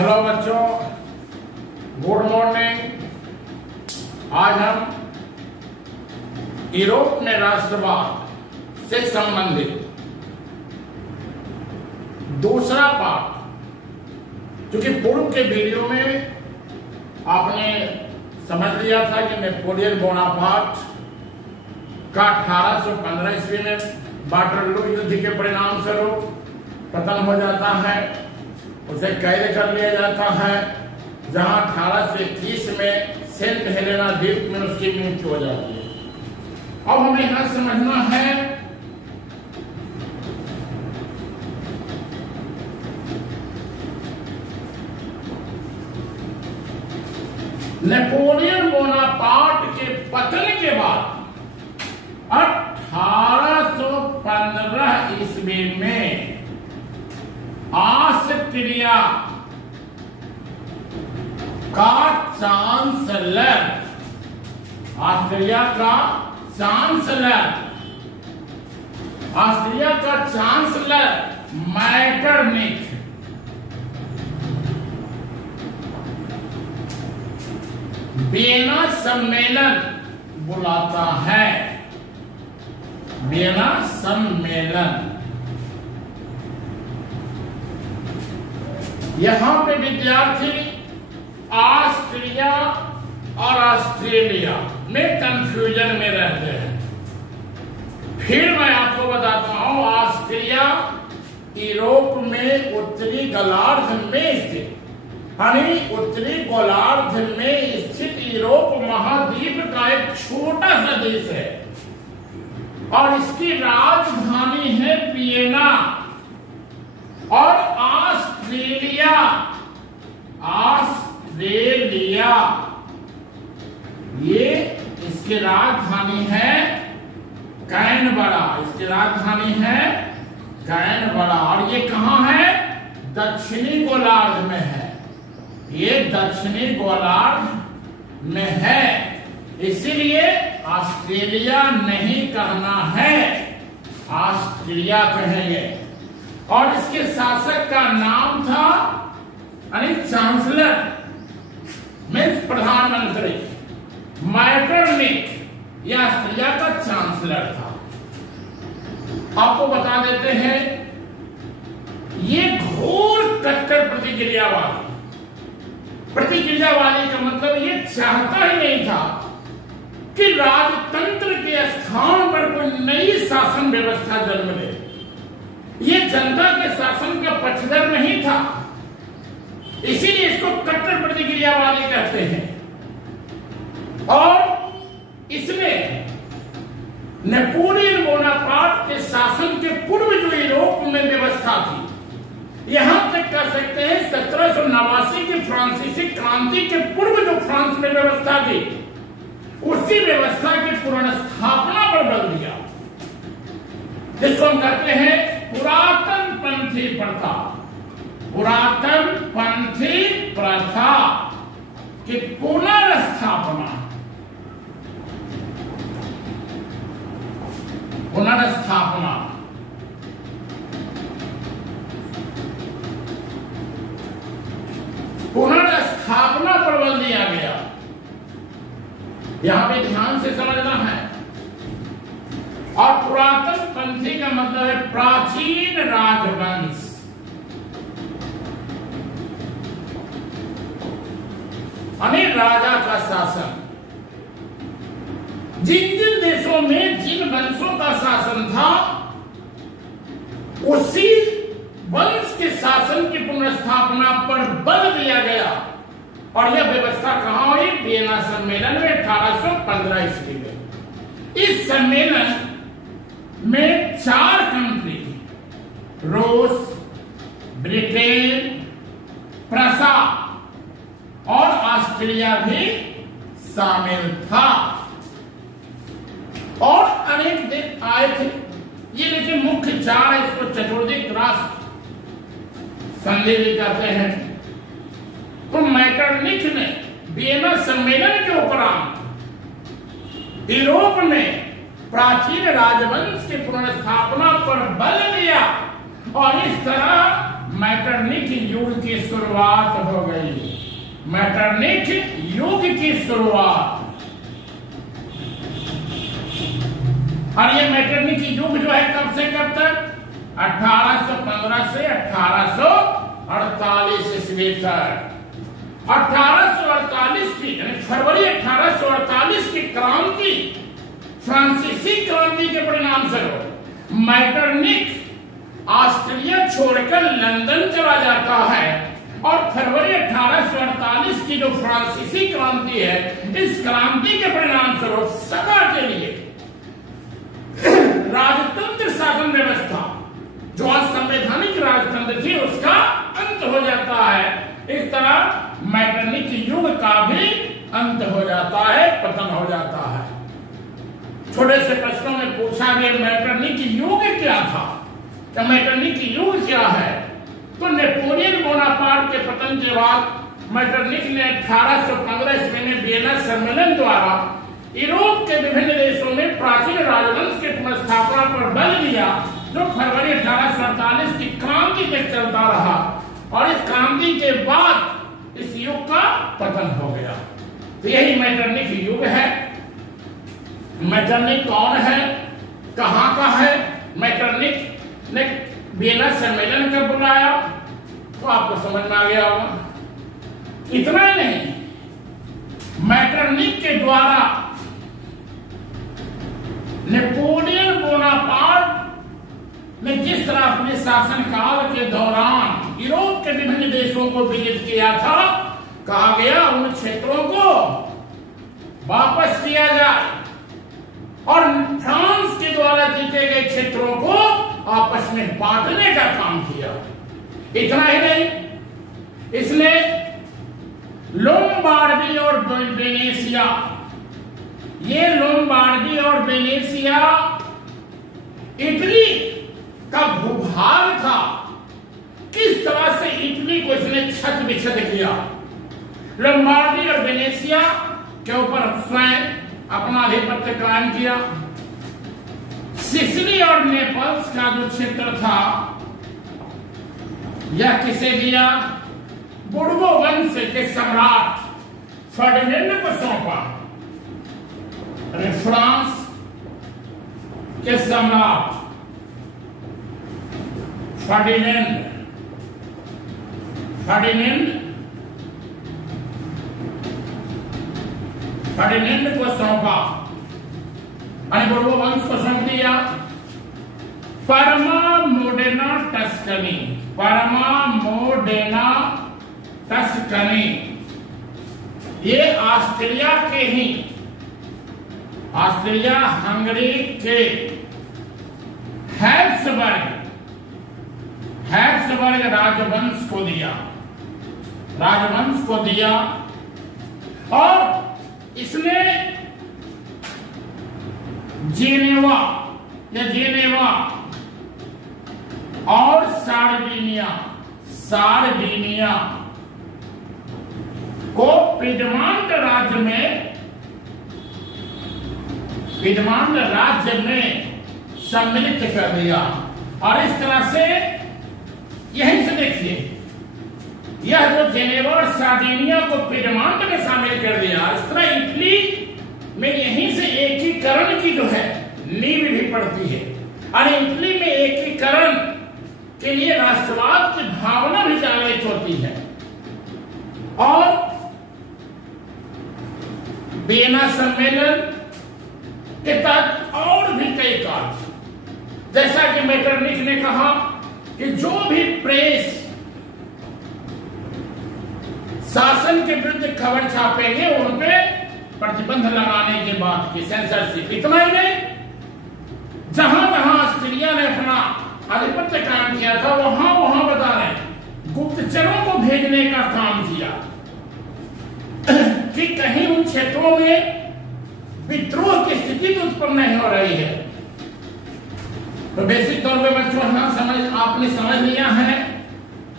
Hello बच्चों, good morning. आज हम यूरोप में राष्ट्रवाद से संबंधित दूसरा पार्ट, क्योंकि पूर्व के वीडियो में आपने समझ लिया था कि नेपोलियन बोनापार्ट का 1815 ईस्वी में वाटरलू युद्ध के परिणाम स्वरूप पतन हो जाता है, उसे कैद कर लिया जाता है, जहां 1821 में सेंट हेलेना द्वीप में उसकी मृत्यु हो जाती है। अब हमें यहां समझना है नेपोलियन बोनापार्ट के पतन के बाद 1815 ईस्वी में ऑस्ट्रिया का चांसलर, ऑस्ट्रिया का चांसलर मैटरनिख वियना सम्मेलन बुलाता है। वियना सम्मेलन, यहां पे विद्यार्थी ऑस्ट्रिया और ऑस्ट्रेलिया में कंफ्यूजन में रहते हैं। फिर मैं आपको बताता हूं, ऑस्ट्रिया यूरोप में उत्तरी गोलार्ध में स्थित, यानी उत्तरी गोलार्ध में स्थित यूरोप महाद्वीप का एक छोटा सा देश है और इसकी राजधानी है वियना। और ऑस्ट्रेलिया ये इसकी राजधानी है कैनबरा, और ये कहां है? दक्षिणी गोलार्ध में है। ये दक्षिणी गोलार्ध में है, इसीलिए ऑस्ट्रेलिया नहीं कहना है, ऑस्ट्रिया कहेंगे। और इसके शासक का नाम था, यानी चांसलर मीन्स प्रधानमंत्री, मैटरनिख, यह ऑस्ट्रिया का चांसलर था। आपको बता देते हैं, ये घोर कट्टर प्रतिक्रियावादी का मतलब ये चाहता ही नहीं था कि राजतंत्र के स्थान पर कोई नई शासन व्यवस्था जन्म ले। ये जनता के शासन का पक्षधर नहीं था, इसीलिए इसको कट्टर प्रतिक्रियावादी कहते हैं। और इसमें नेपोलियन बोनापार्ट के शासन के पूर्व जो यूरोप में व्यवस्था थी, यहां तक कह सकते हैं 1789 की फ्रांसीसी क्रांति के पूर्व जो फ्रांस में व्यवस्था थी, उसी व्यवस्था की पुनर्स्थापना पर बल दिया, जिसको हम कहते हैं पुरातन पंथी प्रथा की पुनर्स्थापना। पुनर्स्थापना पर बल दिया गया। यहां पे ध्यान से समझना है। और पुरातन पंथी का मतलब है प्राचीन राजवंश। यानी राजा का शासन। जिन जिन देशों में जिन वंशों का शासन था, उसी वंश के शासन की पुनर्स्थापना पर बल दिया गया। और यह व्यवस्था कहां हुई? वियना सम्मेलन में 1815 ईस्वी में। इस सम्मेलन में 4 कंट्री, रूस, ब्रिटेन, प्रसा और ऑस्ट्रेलिया भी शामिल था। और अनेक देश आए थे। ये लेकिन मुख्य 4 है, इसको चतुर्दिक राष्ट्र संधि भी कहते हैं। तो मैटरनिख ने वियना सम्मेलन के उपरांत यूरोप में प्राचीन राजवंश की पुनर्स्थापना पर बल दिया और इस तरह मैटरनिक युग की शुरुआत हो गई। मैटरनिक युग की शुरुआत। और ये मैटरनिक युग जो है कब से कब तक? 1815 से 1848 ईस्वी तक। 1848 की यानी फरवरी 1848 की क्रांति, फ्रांसीसी क्रांति के परिणाम स्वरूप मैटरनिक ऑस्ट्रिया छोड़कर लंदन चला जाता है और फरवरी 1848 की जो फ्रांसीसी क्रांति है, इस क्रांति के परिणाम स्वरूप सदा के लिए राजतंत्र शासन व्यवस्था जो आज संवैधानिक राजतंत्र थी उसका अंत हो जाता है। इस तरह मैटरनिक युग का भी अंत हो जाता है, पतन हो जाता है। छोटे से प्रश्नों में पूछा गया मैटरनिक युग क्या था, तो मैटरनिक युग क्या है? तो नेपोलियन बोनापार्ट के पतन के बाद मैटरनिक ने 1815 ईस्वी में वियना सम्मेलन द्वारा यूरोप के विभिन्न देशों में प्राचीन राजवंश के पुनर्स्थापना पर बल दिया, जो फरवरी 1848 की क्रांति तक चलता रहा और इस क्रांति के बाद इस युग का पतन हो गया। तो यही मैटरनिक युग है। मैटरनिक कौन है, कहां का है? मैटरनिक ने वियना सम्मेलन कब बुलाया, तो आपको समझ में आ गया होगा। इतना ही नहीं, मैटरनिक के द्वारा नेपोलियन बोनापार्ट ने जिस तरह अपने शासनकाल के दौरान यूरोप के विभिन्न देशों को विजित किया था, कहा गया उन क्षेत्रों को वापस किया जाए और फ्रांस के द्वारा जीते गए क्षेत्रों को आपस में बांटने का काम किया। इतना ही नहीं, इसने लोम्बार्डी और वेनेशिया, ये लोम्बार्डी और वेनेशिया इटली का भूभाग था, किस तरह से इटली को इसने छत बिछत किया। लोम्बार्डी और वेनेशिया के ऊपर स्वयं अपना आधिपत्य कायम किया। सिसिली और नेपल्स का जो क्षेत्र था, यह किसे दिया? बुर्बो वंश के सम्राट फर्डिनेंड को सौंपा। फ्रांस के सम्राट फर्डिनेंड को सौंपा, बुर्बो वंश को सौंप दिया। परमा मोडेना टस्कनी, ये ऑस्ट्रिया हंगरी के हैब्सबर्ग राजवंश को दिया और इसने जेनेवा और सार्डिनिया को पिडमांट राज्य में सम्मिलित कर दिया। और इस तरह से यहीं से देखिए, यह जो जेनेवा और सार्डिनिया को पिडमांट में शामिल कर दिया, इस तरह इटली में यहीं से एकीकरण की जो है नींव भी पड़ती है। और इटली में एकीकरण के लिए राष्ट्रवाद की भावना भी जागृत होती है। और वियना सम्मेलन के तहत और भी कई कार्य, जैसा कि मैटरनिक ने कहा कि जो भी प्रेस शासन के विरुद्ध खबर छापेंगे उन पे प्रतिबंध लगाने की बात की, सेंसरशिप। इतना ही नहीं, जहां जहां ऑस्ट्रेलिया ने अपना आधिपत्य कायम किया था, वहां बता रहे गुप्तचरों को भेजने का काम किया कि कहीं उन क्षेत्रों में विद्रोह की स्थिति उत्पन्न नहीं हो रही है। तो बेसिक तौर पे बच्चों आपने समझ लिया है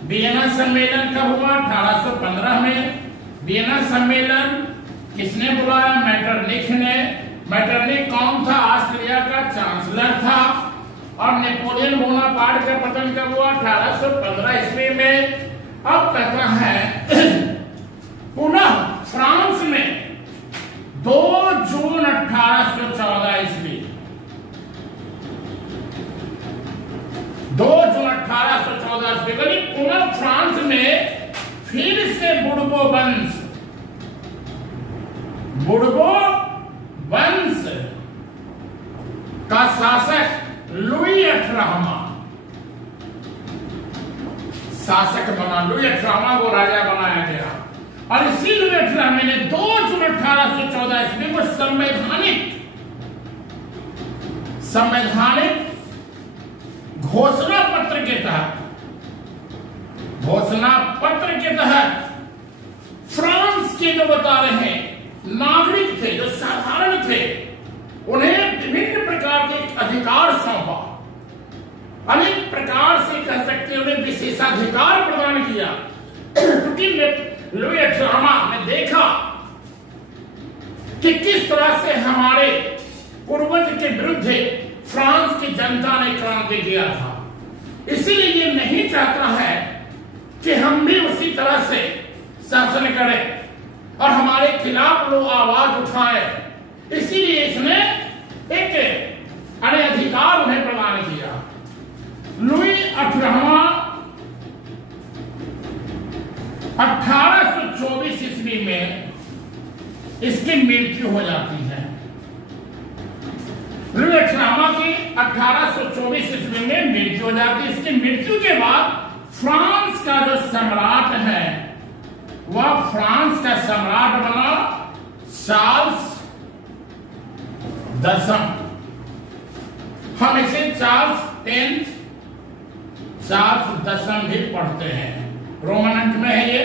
वियना सम्मेलन कब हुआ? 1815 में। वियना सम्मेलन किसने बुलाया? मैटरनिक ने। मैटरनिक कौन था? ऑस्ट्रिया का चांसलर था। और नेपोलियन बोनापार्ट का पतन कब हुआ? 1815 ईस्वी में। अब कहता है पुनः फ्रांस में 2 जून 1814 ईस्वी, 2 जून 1814 ईस्वी पुनः फ्रांस में फिर से बुर्बो वंश का शासक लुई 18वां शासक बना। लुई 18वां को राजा बनाया गया और इसी लुई 18वें ने 2 जून 1814 ईस्वी को संवैधानिक घोषणा पत्र के तहत फ्रांस के जो बता रहे हैं नागरिक थे, जो साधारण थे, उन्हें विभिन्न प्रकार के अधिकार सौंपा। अनेक प्रकार से कह सकते हैं उन्हें विशेषाधिकार प्रदान किया। क्योंकि लुई 18वां ने देखा कि किस तरह से हमारे पूर्वज के विरुद्ध फ्रांस की जनता ने क्रांति किया था, इसीलिए ये नहीं चाहता है कि हम भी उसी तरह से शासन करें और हमारे खिलाफ लोग आवाज उठाए। इसीलिए इसने एक अधिकार उन्हें प्रदान किया। लुई 18वां 1824 ईस्वी में इसकी मृत्यु हो जाती है। लुई 18वां की 1824 ईस्वी में मृत्यु हो जाती है। इसकी मृत्यु के बाद फ्रांस का जो सम्राट है वह फ्रांस का सम्राट बना चार्ल्स 10। हम इसे चार्ल्स 10 भी पढ़ते हैं। रोमन अंक में है ये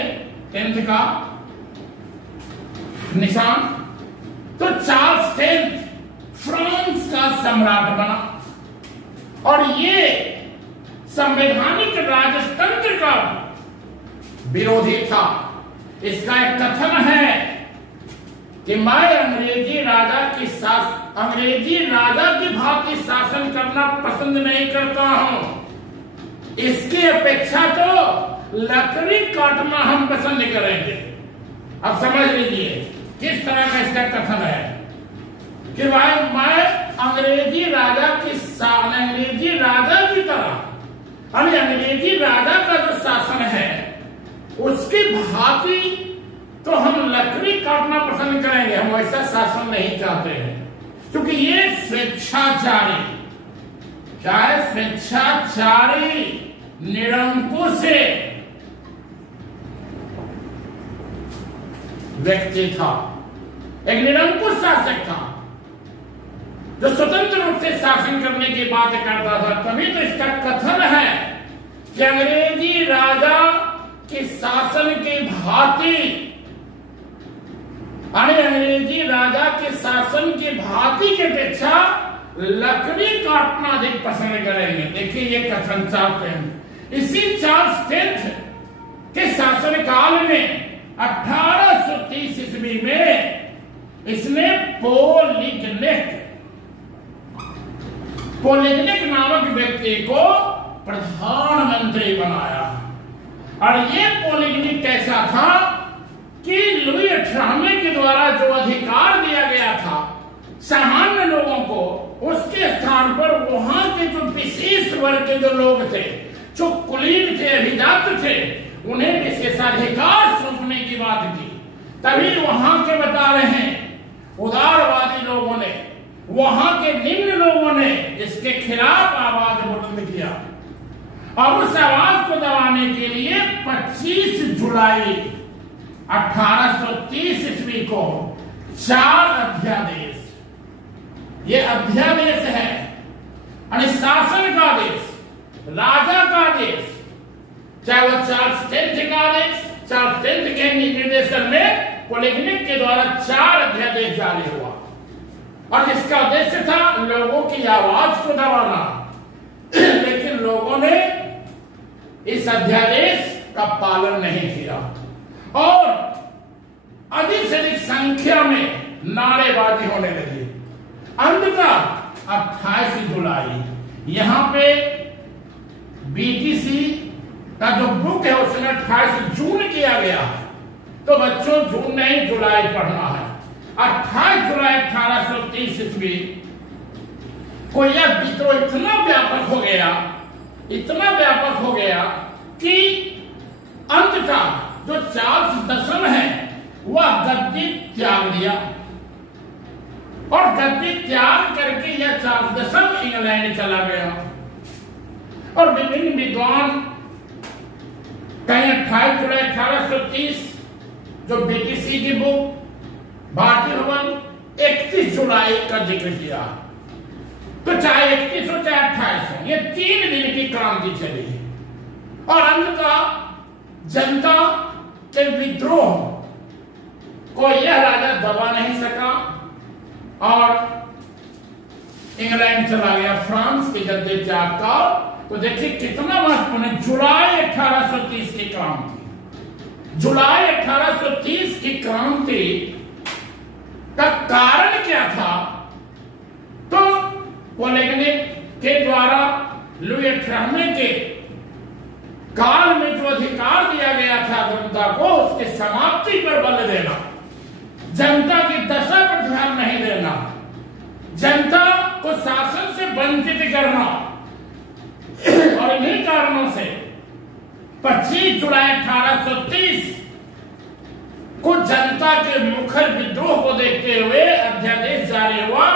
10 का निशान। तो चार्ल्स 10 फ्रांस का सम्राट बना और ये संवैधानिक राजतंत्र का विरोधी था। इसका एक कथन है कि मैं अंग्रेजी राजा की भांति शासन करना पसंद नहीं करता हूं, इसकी अपेक्षा तो लकड़ी काटना हम पसंद करेंगे। अब समझ लीजिए किस तरह का इसका कथन है कि भाई मैं अंग्रेजी राजा की तरह, अंग्रेजी राजा का जो शासन है उसकी भांति तो हम लकड़ी काटना पसंद करेंगे, हम वैसा शासन नहीं चाहते हैं। क्योंकि ये स्वेच्छाचारी, क्या है? स्वेच्छाचारी निरंकुश व्यक्ति था, एक निरंकुश शासक था जो स्वतंत्र रूप से शासन करने की बात करता था। तभी तो इसका कथन है कि अंग्रेजी राजा के शासन की भांति, अंग्रेजी राजा के शासन की भांति के अपेक्षा लकड़ी काटना अधिक पसंद करेंगे। देखिए ये कथन चाहते हैं। इसी चार्ल्स 10 के शासन काल में 1830 ईस्वी में इसने पोलिग्निक नामक व्यक्ति को प्रधानमंत्री बनाया। और ये पोलिग्निक कैसा था कि लुई 18वें के द्वारा जो अधिकार दिया गया था सामान्य लोगों को, उसके स्थान पर वहां के जो विशेष वर्ग के जो लोग थे, जो कुलीन थे, अभिजात थे, उन्हें विशेषाधिकार सौंपने की बात की। तभी वहां के बता रहे हैं उदारवादी लोगों ने, वहां के निम्न लोगों ने इसके खिलाफ आवाज बुलंद किया। और उस आवाज को दबाने के लिए 25 जुलाई 1830 ईस्वी को 4 अध्यादेश, ये अध्यादेश है, अनुशासन का आदेश, राजा का आदेश, चाहे वह चार्ल्स 10 का आदेश, चार्ल्स 10 के निर्देशन में पोलिग्निक के द्वारा 4 अध्यादेश जारी हुआ। और जिसका उद्देश्य था लोगों की आवाज को दबाना। लेकिन लोगों ने इस अध्यादेश का पालन नहीं किया और अधिक से अधिक संख्या में नारेबाजी होने लगी। अंततः 28 जुलाई यहां पे बीटीसी का जो बुक है उसमें 28 जून किया गया है, तो बच्चों जून नहीं जुलाई पढ़ना है। 28 जुलाई 1830 ईस्वी को यह विद्रोह इतना व्यापक हो गया कि अंततः जो चार्ल्स दसम है वह गद्दी त्याग दिया, और गद्दी त्याग करके यह चार्ल्स दसम इंग्लैंड चला गया। और विभिन्न विद्वान कहीं 28 जुलाई 1830 जो बीटीसी की बुक भारतीय भवन 31 जुलाई का जिक्र किया, तो चाहे 31 हो चाहे 28 हो, ये 3 दिन की क्रांति चली और अंततः जनता के विद्रोह को यह राजा दबा नहीं सका और इंग्लैंड चला गया फ्रांस के गद्दे त्याग का। तो देखिए कितना महत्वपूर्ण है जुलाई 1830 की क्रांति। जुलाई 1830 की क्रांति का कारण क्या था? तो पोलेगनिक के द्वारा लुई 18वें के काल में जो अधिकार दिया गया था जनता को, उसकी समाप्ति पर बल देना, जनता की दशा पर ध्यान नहीं देना, जनता को शासन से वंचित करना, और इन्हीं कारणों से 25 जुलाई 1830 को जनता के मुखर विद्रोह को देखते हुए अध्यादेश जारी हुआ,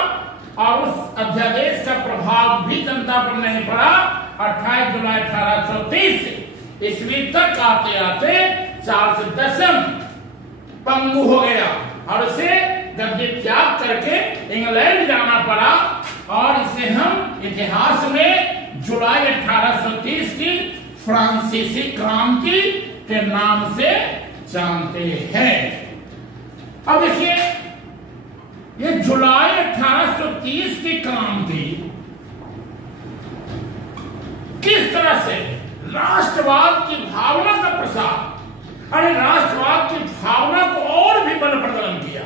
और उस अध्यादेश का प्रभाव भी जनता पर नहीं पड़ा। 28 जुलाई 1830 ईस्वी तक आते आते चार्ल्स दसम पंगु हो गया और उसे गद्दी त्याग करके इंग्लैंड जाना पड़ा, और इसे हम इतिहास में जुलाई 1830 की फ्रांसीसी क्रांति के नाम से जानते हैं। अब देखिए ये जुलाई 1830 की क्रांति किस तरह से राष्ट्रवाद की भावना का प्रसार, अरे राष्ट्रवाद की भावना को और भी बल प्रदान किया।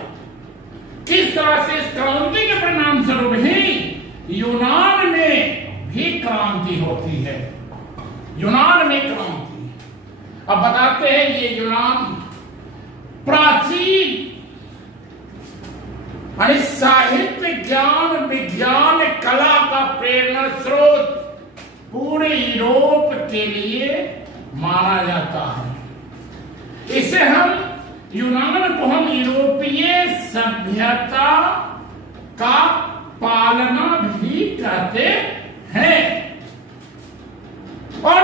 किस तरह से इस क्रांति के परिणाम स्वरूप ही यूनान में भी क्रांति होती है। यूनान में क्रांति, अब बताते हैं ये यूनान प्राचीन साहित्य, ज्ञान, विज्ञान, कला का प्रेरणा स्रोत पूरे यूरोप के लिए माना जाता है। इसे हम यूनान को हम यूरोपीय सभ्यता का पालना भी कहते हैं। और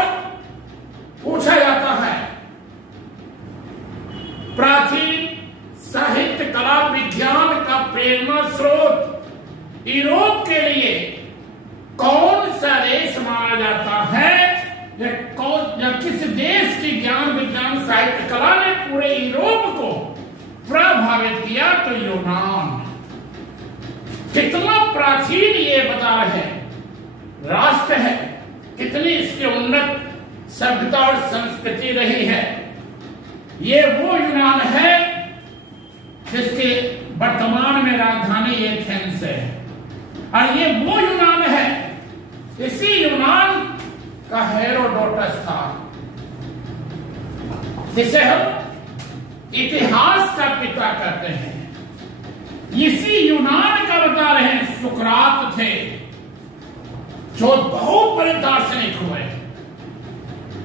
पूछा जाता है प्राचीन साहित्य, कला, विज्ञान का प्रेरणा स्रोत यूरोप के लिए कौन सा देश माना जाता है, या किस देश की ज्ञान, विज्ञान, साहित्य, कला ने पूरे यूरोप को प्रभावित किया? तो यूनान। कितना प्राचीन ये बता रहे हैं राष्ट्र है, कितनी इसकी उन्नत सभ्यता और संस्कृति रही है। ये वो यूनान है जिसके वर्तमान में राजधानी एथेंस है, और ये वो यूनान है, इसी यूनान का हेरोडोटस था, जिसे हम इतिहास का पिता कहते हैं। इसी यूनान का बता रहे हैं सुकरात थे, जो बहुत बड़े दार्शनिक हुए,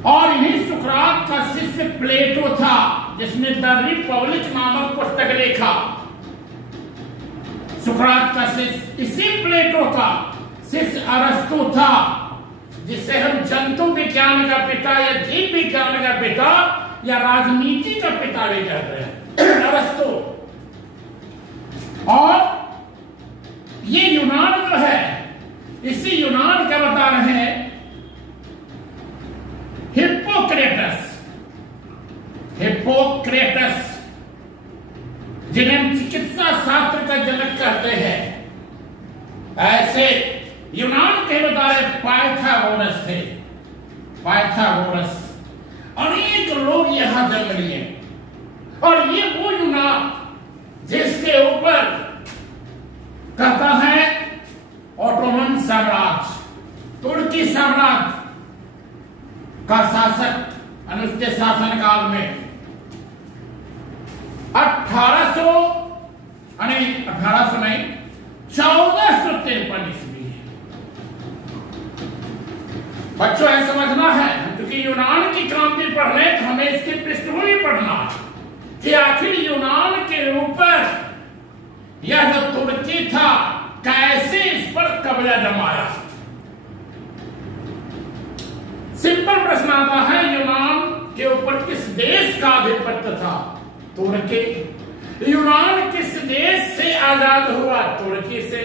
और इन्हीं सुकरात का शिष्य प्लेटो था, जिसने द रिपब्लिक नामक पुस्तक लिखा। सुकरात का शिष्य इसी प्लेटो का शिष्य अरस्तु था, जिसे हम जंतु विज्ञान का पिता या जीव विज्ञान का पिता या राजनीति का पिता भी कहते हैं, अरस्तु। और ये यूनान जो है, इसी यूनान का बता रहे हैं हिप्पोक्रेटस, जिन्हें हम चिकित्सा शास्त्र का जनक कहते हैं, ऐसे यूनान के बता रहे पाइथागोरस थे। पाइथागोरस अनेक लोग यहां जन्म लिए, और ये वो यूनान जिसके ऊपर कहता है ऑटोमन साम्राज्य, तुर्की साम्राज्य का शासक उसके शासनकाल में 1800 नहीं 1453 ईस्वी। बच्चों है समझना है, क्योंकि यूनान की क्रांति पढ़ रहे तो हमें इसकी पृष्ठभूमि पढ़ना कि आखिर यूनान के ऊपर यह जो तुर्की था कैसे इस पर कब्जा जमाया। सिंपल प्रश्न आता है, यूनान के ऊपर किस देश का आधिपत्य था? तुर्की। यूनान किस देश से आजाद हुआ? तुर्की से।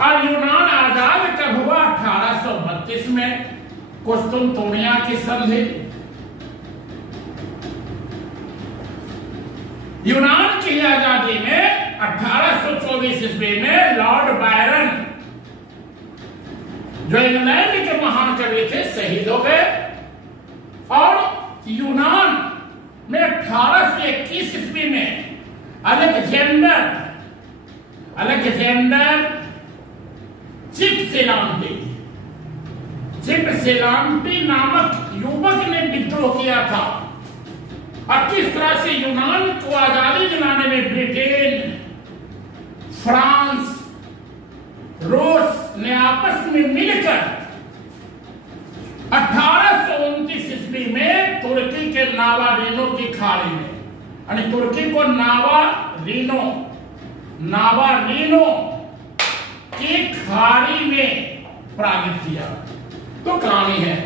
और यूनान आजाद कब हुआ? 1832 में कुस्तुनतुनिया की संधि। यूनान की आजादी में 1824 ईस्वी में लॉर्ड बायरन जो इंग्लैंड के महान कवि थे शहीद हो गए, और यूनान में 1821 ईस्वी में अलेक्जेंडर चिपसेलांटी नामक युवक ने विद्रोह किया था। और किस तरह से यूनान को आजादी दिलाने में ब्रिटेन, फ्रांस, रूस ने आपस में मिलकर 1829 ईस्वी में तुर्की के नावारीनो की खाड़ी में, यानी तुर्की को नावारीनो की खाड़ी में पराजित किया। तो कहानी है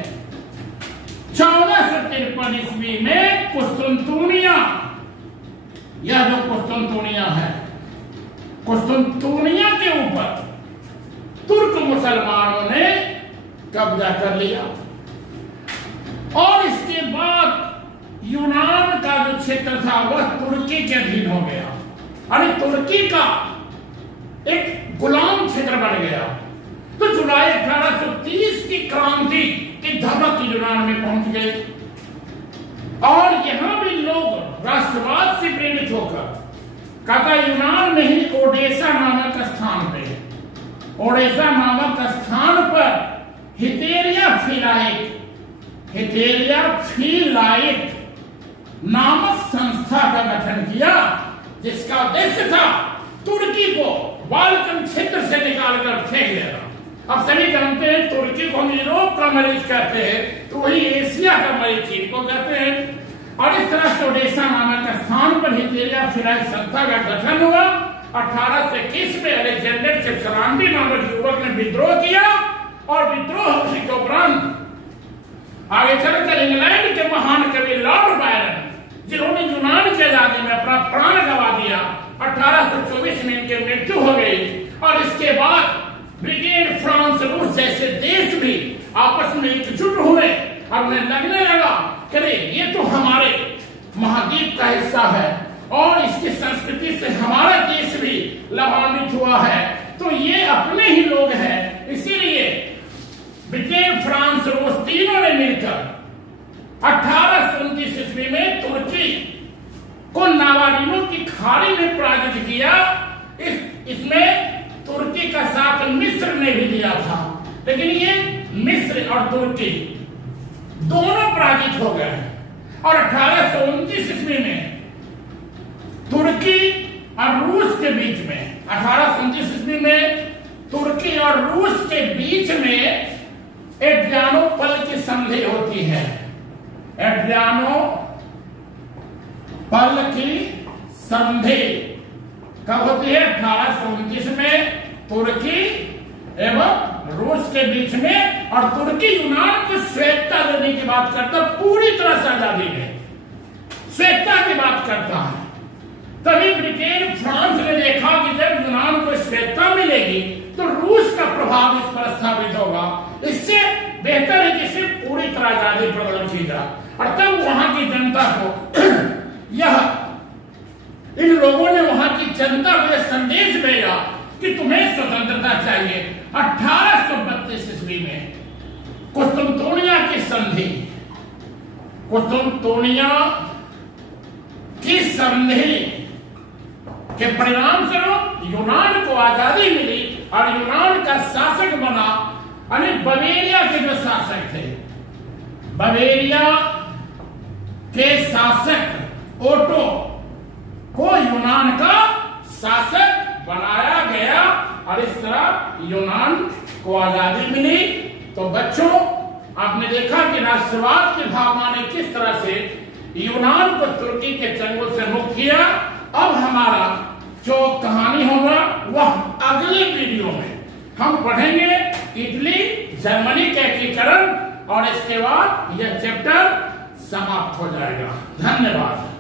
1453 ईस्वी में कुस्तुनतुनिया, यह जो कुस्तुनतुनिया है, कुस्तुनतुनिया के ऊपर तुर्क मुसलमानों ने कब्जा कर लिया। और इसके बाद यूनान का जो क्षेत्र था वह तुर्की के अधीन हो गया, यानी तुर्की का एक गुलाम क्षेत्र बन गया। तो जुलाई 1830 की क्रांति की धमक यूनान में पहुंच गई, और यहां भी लोग राष्ट्रवाद से प्रेरित होकर कहता यूनान में ही ओडेसा नामक स्थान पर हिटेरिया फिलाइट नामक संस्था का गठन किया, जिसका उद्देश्य था तुर्की को बाल्कन क्षेत्र से निकालकर फेंक देना। अब सभी जानते हैं तुर्की को हम यूरोप का मरीज कहते हैं, तो वही एशिया का मरीज चीन को कहते हैं। और इस तरह से ओडेसा नामक स्थान पर हिटेरिया फिलाइट संस्था का गठन हुआ। 1821 में अलेक्जेंडर चिपसेलांटी नामक युवक ने विद्रोह किया, और विद्रोह के उपरांत आगे चलकर इंग्लैंड के महान कवि लॉर्ड बायरन, जिन्होंने यूनान की आजादी में अपना प्राण गंवा दिया, 1824 में इनकी मृत्यु हो गई। और इसके बाद ब्रिटेन, फ्रांस, रूस जैसे देश भी आपस में एकजुट हुए, और उन्हें लगने लगा कि ये तो हमारे महाद्वीप का हिस्सा है और इसकी संस्कृति से हमारा देश भी लाभान्वित हुआ है, तो ये अपने ही लोग हैं। इसीलिए ब्रिटेन, फ्रांस, रूस तीनों ने मिलकर 1829 ईस्वी में तुर्की को नावारीनो की खाड़ी में पराजित किया। इसमें तुर्की का साथ मिस्र ने भी दिया था, लेकिन ये मिस्र और तुर्की दोनों पराजित हो गए। और 1829 ईस्वी में तुर्की और रूस के बीच में 1829 ईस्वी में तुर्की और रूस के बीच में एड्रियानोपल की संधि होती है। एड्रियानोपल की संधि कब होती है? 1829 में तुर्की एवं रूस के बीच में। और तुर्की यूनान को स्वेच्छा देने की बात करता, पूरी तरह से आजादी में स्वेच्छा की बात करता है। तभी ब्रिटेन, फ्रांस ने देखा कि जब यूनान को स्वेच्छा मिलेगी तो रूस का प्रभाव इस पर स्थापित होगा, इससे बेहतर है कि इसे पूरी तरह आजादी प्रदान की जाए। और तब वहां की जनता को इन लोगों ने वहां की जनता को यह संदेश भेजा कि तुम्हें स्वतंत्रता चाहिए। 1832 ईस्वी में कुस्तुनतुनिया की संधि, कुस्तुनतुनिया की संधि के परिणाम स्वरूप यूनान को आजादी मिली और यूनान का शासक बना यानी बवेरिया के जो शासक थे, बवेरिया के शासक ओटो को यूनान का शासक बनाया गया और इस तरह यूनान को आजादी मिली। तो बच्चों, आपने देखा कि राष्ट्रवाद की भावना ने किस तरह से यूनान को तुर्की के चंगुल से मुक्त किया। अब हमारा जो कहानी होगा वह अगले वीडियो में हम पढ़ेंगे इटली जर्मनी के एकीकरण, और इसके बाद यह चैप्टर समाप्त हो जाएगा। धन्यवाद।